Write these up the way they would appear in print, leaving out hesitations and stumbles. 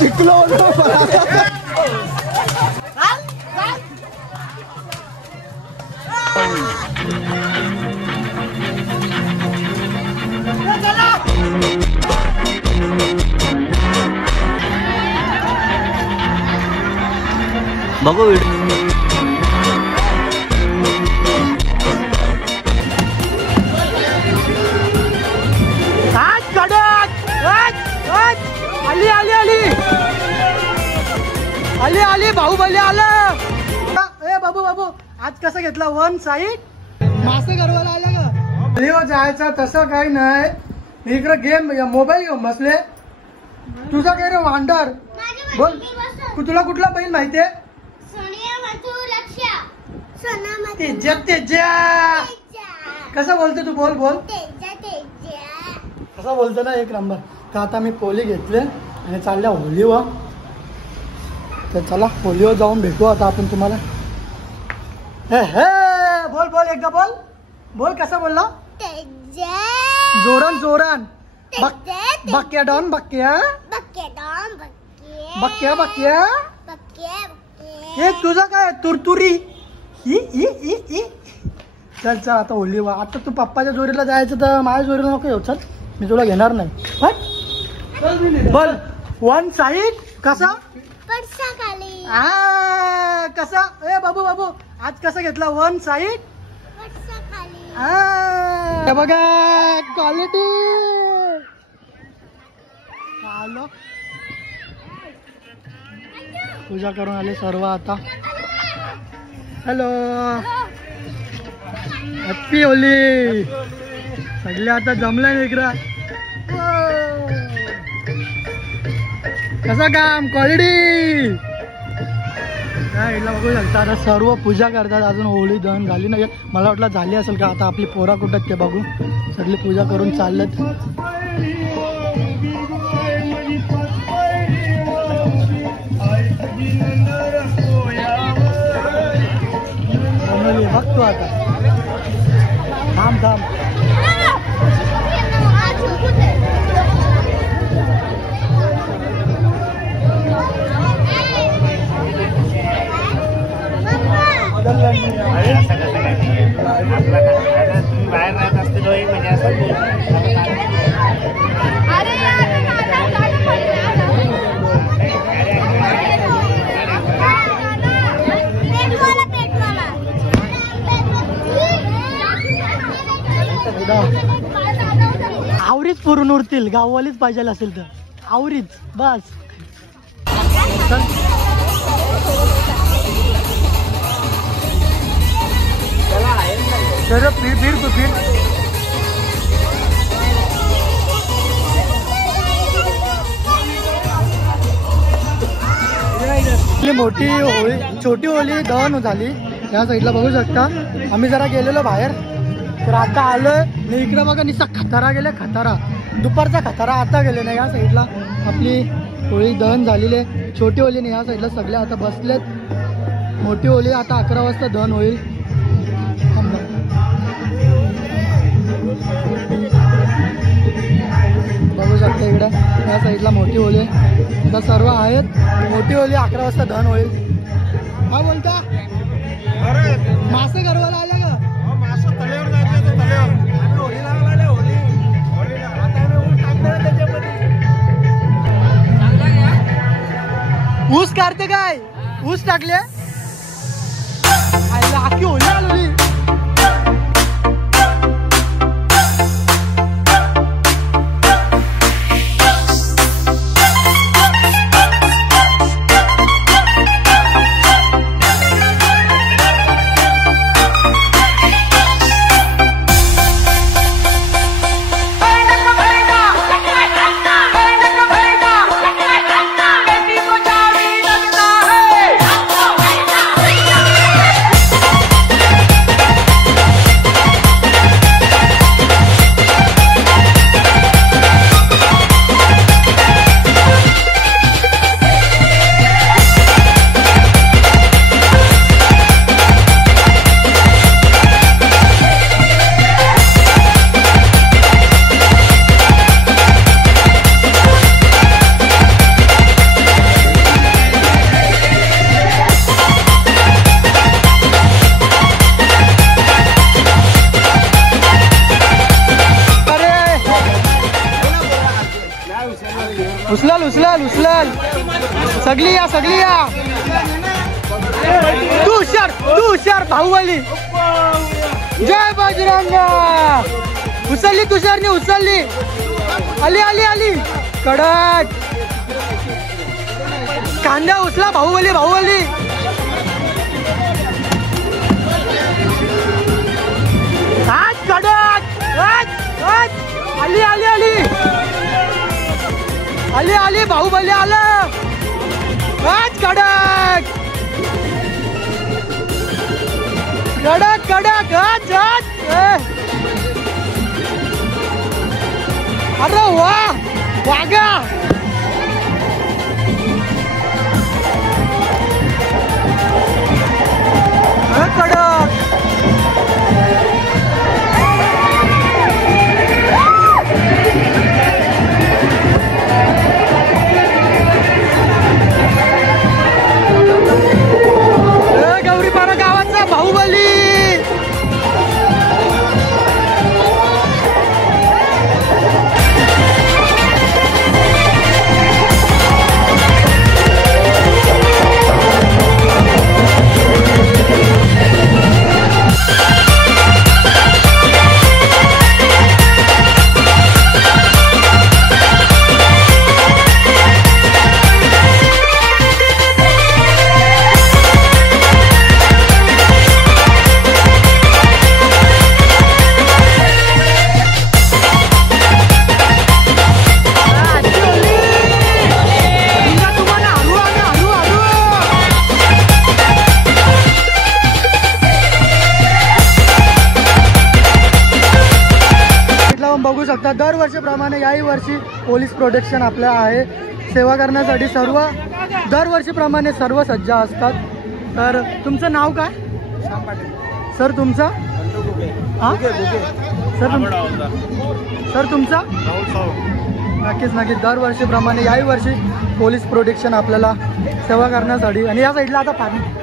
जिंकलो बघू व्हिडिओ आली आली आली आली आली बाहुबली आलं। ए बाबू बाबू आज कसं घेतला वन साईड मासे गरवाला आला का लिओ जायचं तसं काही नाही इकडे गेम मोबाईल घेऊन बसले तुझा काय रे वांडर बोल तुला कुठला बैल माहितीये तेजा तेजा कसं बोलतो तू बोल बोल कसं बोलतो ना एक नंबर तर आता मी कोली घेतले आणि चालल्या होलीवर तर चला होलीवर जाऊन भेटू आता आपण तुम्हाला हे हे बोल बोल एकदा बोल बोल कसं बोलला जोरान जोरान बक्या डॉन बक्या बक्या बक्या हे तुझं काय तुरतुरी चल चल आता होलीवर आता तू पप्पाच्या जोरीला जायचं तर माझ्या जोरीला नको येऊ चल मी तुला घेणार नाही बोल वन साईड कसा कसा ए बाबू बाबू आज कसा घेतला वन साईड बघा क्वालिटी आलो पूजा करून आले सर्व आता हॅलो हॅपी होली सगळे आता जमलंय इकडं कसं काम क्वालिटी बघू शकता आता सर्व पूजा करतात अजून होळी दहन झाली नाही मला वाटलं झाली असेल का आता आपली पोरा कुठं ते बघू सगळी पूजा करून चाललेत बघतो आता थांब थांब बाहेर राहत असते म्हणजे असं आवरीच पुरून उरतील गाववालीच पाहिजे असेल तर आवरीच बस फिर फिर तो फिर मोठी होळी छोटी होळी दहन झाली या साईडला बघू शकता आम्ही जरा गेलेलो बाहेर तर आता आलोय मी इकडे बघा निसा खतारा गेले खतारा दुपारचा खतारा आता गेले ना या साईडला आपली होळी दहन झालेली आहे छोटी होळी नाही या साईडला सगळे आता बसलेत मोठी होळी आता 11 वाजता दहन होईल बघू शकता इकडे या साईडला मोठी होळी आता सर्व आहेत मोठी होळी 11 वाजता दहन होईल काय बोलता मासे गरवाला आल्या का ऊस काढते काय ऊस टाकले आखी होली आली चल सगळी या तू हुशार बाहुबली जय बजरंगा उचलली तुषारने उचलली आली कडक कांदा उचला बाहुबली आज कडक आली बाहुबली आलं आज कडक आज अरे वा वागा कडक गौरीपाडा गावाचा बाहुबली बघू शकता दरवर्षीप्रमाणे याही वर्षी पोलीस प्रोटेक्शन आपल्या आहे सेवा करण्यासाठी दरवर्षीप्रमाणे सर्व सज्ज असतात. तर तुमचं नाव काय सर तुमचं सर तुमचा नक्कीच दरवर्षीप्रमाणे याही वर्षी पोलीस प्रोटेक्शन आपल्याला सेवा करण्यासाठी. आणि या साईडला आता पाणी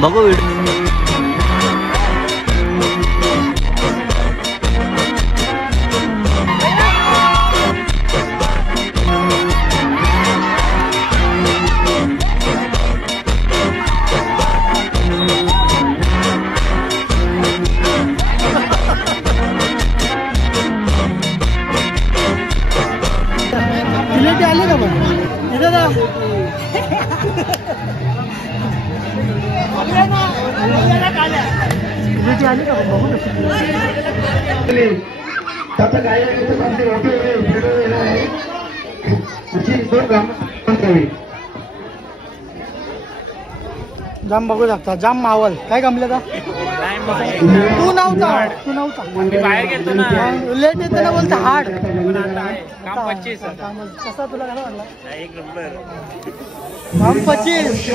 बघू व्हिडिओ. जिलेटी आली का पण इथं जा. जिलेटी आली का पण बघू आता काय जाम बघू शकता. जाम मावल काय गमले का तू नव्हता बाहेर गेलतो ना. लेट येते ना बोलते हार्ड काम 25. कसा तुला काय वाटला एक नंबर. काम 25.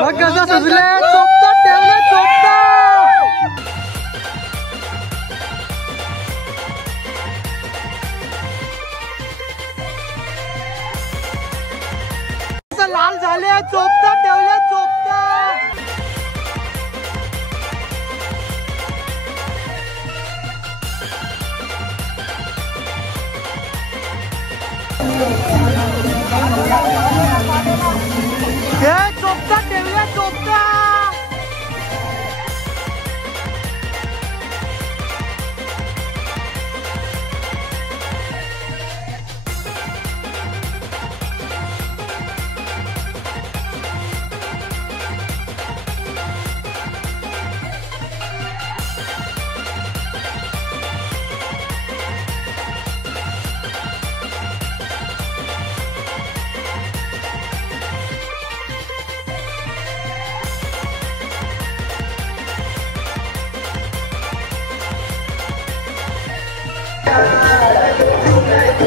बघ कसं सजले. चोपता ठेवले चोपता. लाल झाले. चोपता ठेवले चोपता. हे चोपता ठेवले चोपता.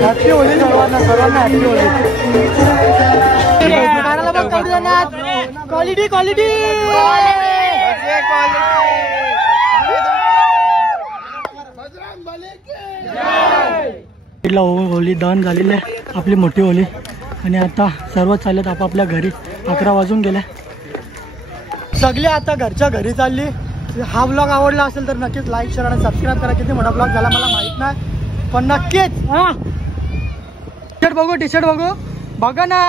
हॅपी होली सर्वांना. सर्वांना हॅपी होली. कानाला बघ कमी देण्यात. क्वालिटी क्वालिटी होली दहन झालेली आहे आपली मोठी होली. आणि आता सर्व चाललेत आपापल्या घरी. 11 वाजून गेल्या सगळे. आता घरच्या घरी चालली. हा ब्लॉग आवडला असेल तर नक्कीच लाईक शेअर आणि सबस्क्राईब करा. किती मोठा ब्लॉग झाला मला माहित नाही पण नक्कीच. टी शर्ट बघू बघा ना.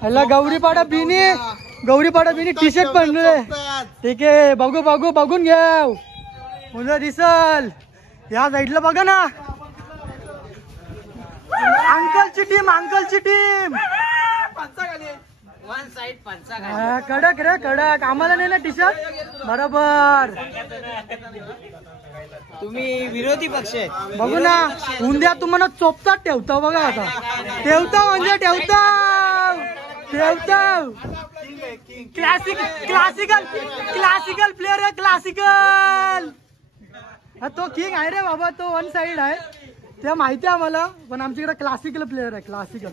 ह्याला गौरीपाडा बिनी टी शर्ट बनले. ठीक आहे बघू बघू बघून घ्या मुलं दिसल. या साईडला बघा ना. अंकलची टीम कडक रे कडक. आम्हाला नाही ना टी शर्ट बरोबर. तुम्ही विरोधी पक्ष आहे. बघू ना उद्या तुम्हाला चोपतात ठेवतो बघा आता. ठेवतो म्हणजे ठेवतो. क्लासिकल प्लेअर आहे क्लासिकल. तो किंग आहे रे बाबा. तो वन साइड आहे ते माहिती आहे आम्हाला पण आमच्याकडे क्लासिकल प्लेअर आहे क्लासिकल.